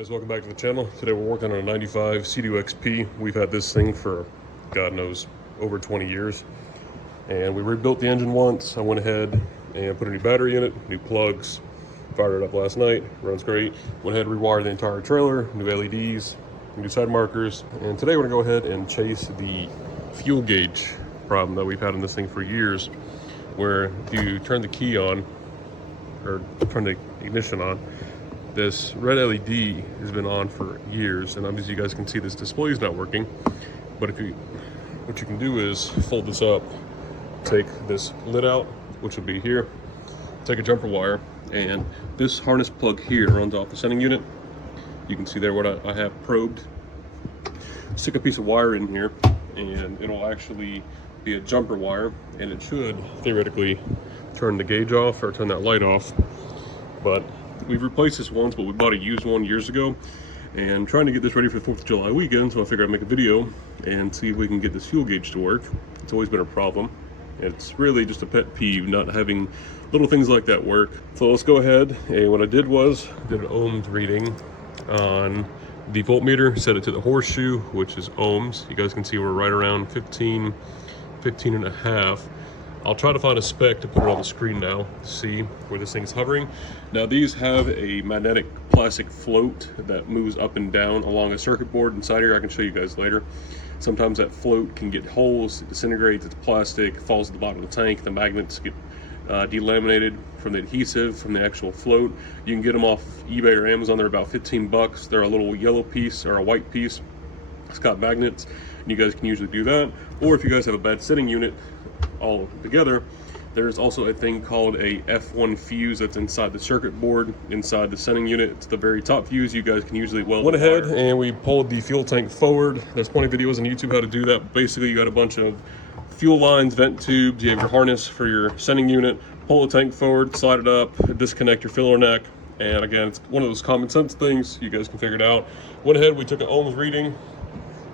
Guys, welcome back to the channel. Today we're working on a 95 Seadoo XP. We've had this thing for, God knows, over 20 years. And we rebuilt the engine once. I went ahead and put a new battery in it, new plugs, fired it up last night, runs great. Went ahead and rewired the entire trailer, new LEDs, new side markers. And today we're gonna go ahead and chase the fuel gauge problem that we've had on this thing for years, where if you turn the key on, or turn the ignition on, this red LED has been on for years, and obviously you guys can see this display is not working. But what you can do is fold this up, take this lid out, which will be here, take a jumper wire, and this harness plug here runs off the sending unit. You can see there what I have probed. Stick a piece of wire in here, and it'll actually be a jumper wire, and it should theoretically turn the gauge off or turn that light off. But we've replaced this once, but we bought a used one years ago, and trying to get this ready for the 4th of July weekend, so I figured I'd make a video and see if we can get this fuel gauge to work. It's always been a problem. It's really just a pet peeve not having little things like that work. So let's go ahead, and what I did was did an ohms reading on the voltmeter, set it to the horseshoe, which is ohms. You guys can see we're right around 15 and a half. I'll try to find a spec to put it on the screen now to see where this thing's hovering. Now these have a magnetic plastic float that moves up and down along a circuit board inside here. I can show you guys later. Sometimes that float can get holes, it disintegrates, it's plastic, falls at the bottom of the tank. The magnets get delaminated from the adhesive from the actual float. You can get them off eBay or Amazon. They're about 15 bucks. They're a little yellow piece or a white piece. It's got magnets, and you guys can usually do that. Or if you guys have a bad sitting unit all together, there's also a thing called a F1 fuse that's inside the circuit board, inside the sending unit. It's the very top fuse. You guys can usually weld. Went ahead and we pulled the fuel tank forward. There's plenty of videos on YouTube how to do that. Basically, you got a bunch of fuel lines, vent tubes, you have your harness for your sending unit, pull the tank forward, slide it up, disconnect your filler neck. And again, it's one of those common sense things. You guys can figure it out. Went ahead, we took an ohms reading,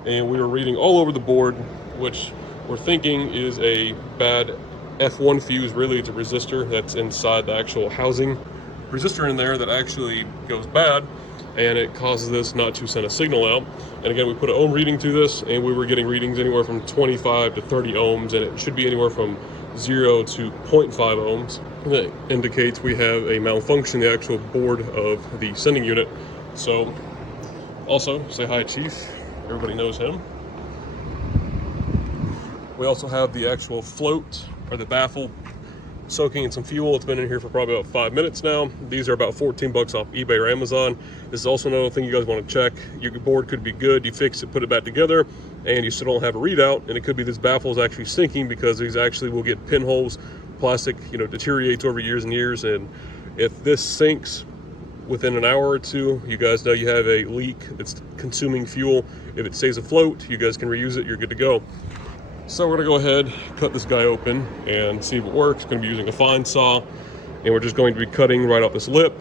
and we were reading all over the board, which we're thinking is a bad F1 fuse. Really, it's a resistor that's inside the actual housing. Resistor in there that actually goes bad, and it causes this not to send a signal out. And again, we put an ohm reading to this, and we were getting readings anywhere from 25 to 30 ohms, and it should be anywhere from 0 to 0.5 ohms. That indicates we have a malfunction in the actual board of the sending unit. So, also, say hi, Chief. Everybody knows him. We also have the actual float, or the baffle, soaking in some fuel. It's been in here for probably about 5 minutes now. These are about 14 bucks off eBay or Amazon. This is also another thing you guys want to check. Your board could be good, you fix it, put it back together, and you still don't have a readout, and it could be this baffle is actually sinking, because these actually will get pinholes. Plastic, deteriorates over years and years, and if this sinks within an hour or two, you guys know you have a leak that's consuming fuel. If it stays afloat, you guys can reuse it, you're good to go. So we're gonna go ahead, cut this guy open and see if it works. Gonna be using a fine saw, and we're just going to be cutting right off this lip.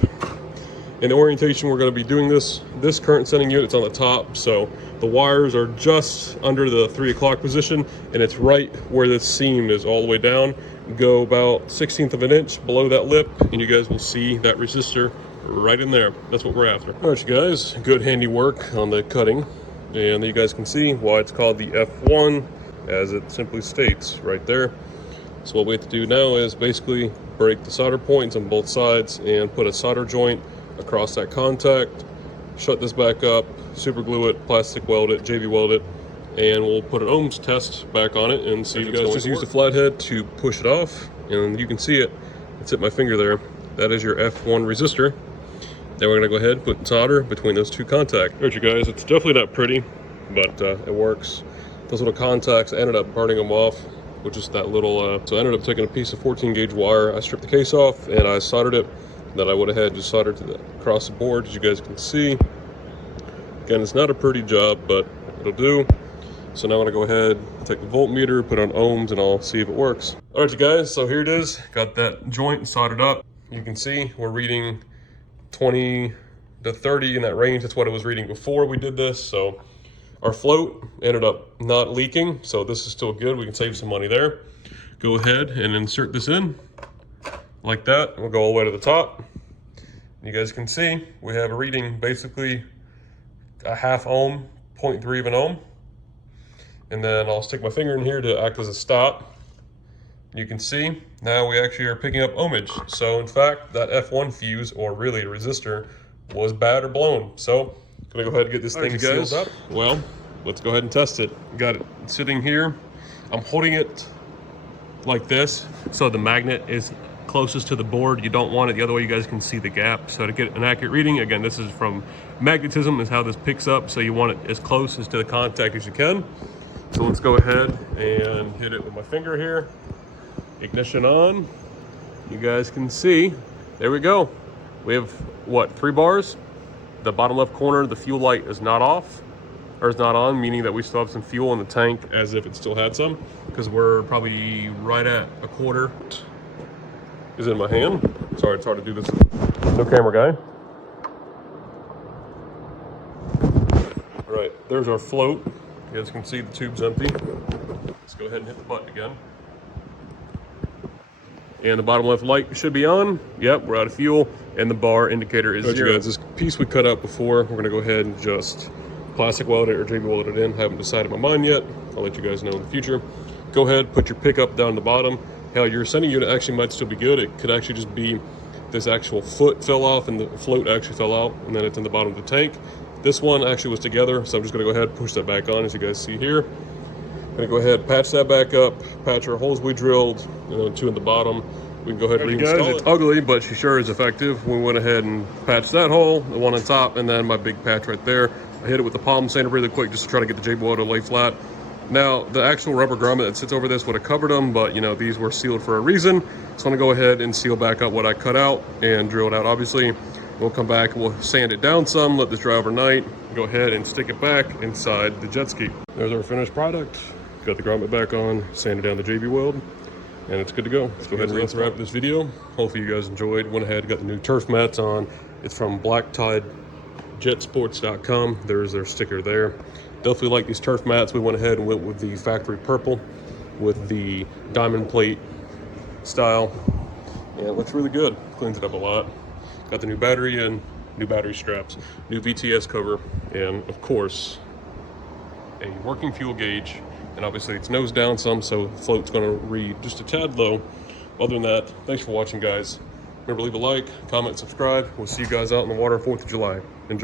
In the orientation we're gonna be doing this current sending unit's on the top, so the wires are just under the 3 o'clock position, and it's right where this seam is all the way down. Go about 1/16 of an inch below that lip, and you guys will see that resistor right in there. That's what we're after. All right, you guys, good handy work on the cutting, and you guys can see why it's called the F1, as it simply states right there. So what we have to do now is basically break the solder points on both sides and put a solder joint across that contact, shut this back up, super glue it, plastic weld it, JB weld it, and we'll put an ohms test back on it and see if it's going to work. Just use the flathead to push it off, and you can see it. It's at my finger there. That is your F1 resistor. Then we're going to go ahead and put solder between those two contacts. All right, you guys, it's definitely not pretty, but it works. Those little contacts, I ended up burning them off with just that little, so I ended up taking a piece of 14 gauge wire. I stripped the case off and I soldered it. Then I would have had just soldered across the board, as you guys can see. Again, it's not a pretty job, but it'll do. So now I'm gonna go ahead, take the voltmeter, put on ohms, and I'll see if it works. All right, you guys, so here it is. Got that joint soldered up. You can see we're reading 20 to 30 in that range. That's what it was reading before we did this. So our float ended up not leaking, so this is still good. We can save some money there. Go ahead and insert this in like that. We'll go all the way to the top. You guys can see we have a reading basically a half ohm, 0.3 of an ohm. And then I'll stick my finger in here to act as a stop. You can see now we actually are picking up ohmage. So in fact, that F1 fuse, or really a resistor, was bad or blown. So I'm gonna go ahead and get this thing sealed up. Well, let's go ahead and test it. Got it sitting here. I'm holding it like this, so the magnet is closest to the board. You don't want it the other way. You guys can see the gap. So to get an accurate reading, again, this is from magnetism, is how this picks up. So you want it as close as to the contact as you can. So let's go ahead and hit it with my finger here. Ignition on. You guys can see, there we go. We have, what, 3 bars? The bottom left corner, the fuel light is not off, or is not on, meaning that we still have some fuel in the tank as if it still had some, because we're probably right at a quarter. Is in my hand. Sorry, it's hard to do this. No camera guy. All right, there's our float. You guys can see the tube's empty. Let's go ahead and hit the button again. And the bottom left light should be on. Yep, we're out of fuel, and the bar indicator is 0. Guys, this piece we cut out before, we're gonna go ahead and just plastic weld it or JB weld it in. Haven't decided my mind yet. I'll let you guys know in the future. Go ahead, put your pickup down the bottom. Hell, your sending unit actually might still be good. It could actually just be this actual foot fell off and the float actually fell out, and then it's in the bottom of the tank. This one actually was together, so I'm just gonna go ahead and push that back on, as you guys see here. I'm gonna go ahead, patch that back up, patch our holes we drilled, and then 2 in the bottom. We can go ahead and reinstall it. It's ugly, but she sure is effective. We went ahead and patched that hole, the one on top, and then my big patch right there. I hit it with the palm sander really quick just to try to get the JB weld to lay flat. Now, the actual rubber grommet that sits over this would have covered them, but you know, these were sealed for a reason. So I'm gonna go ahead and seal back up what I cut out and drill it out, obviously. We'll come back and we'll sand it down some, let this dry overnight, go ahead and stick it back inside the jet ski. There's our finished product. Got the grommet back on, sanded down the JB weld, and it's good to go. Let's go ahead and wrap this video. Hopefully you guys enjoyed. Went ahead, got the new turf mats on. It's from blacktidejetsports.com. There's their sticker there. Definitely like these turf mats. We went ahead and went with the factory purple with the diamond plate style. And it looks really good. Cleans it up a lot. Got the new battery in, new battery straps, new VTS cover, and of course, a working fuel gauge. And obviously it's nose down some, so the float's gonna read just a tad low. Other than that, thanks for watching, guys. Remember, leave a like, comment, subscribe. We'll see you guys out in the water 4th of July. Enjoy.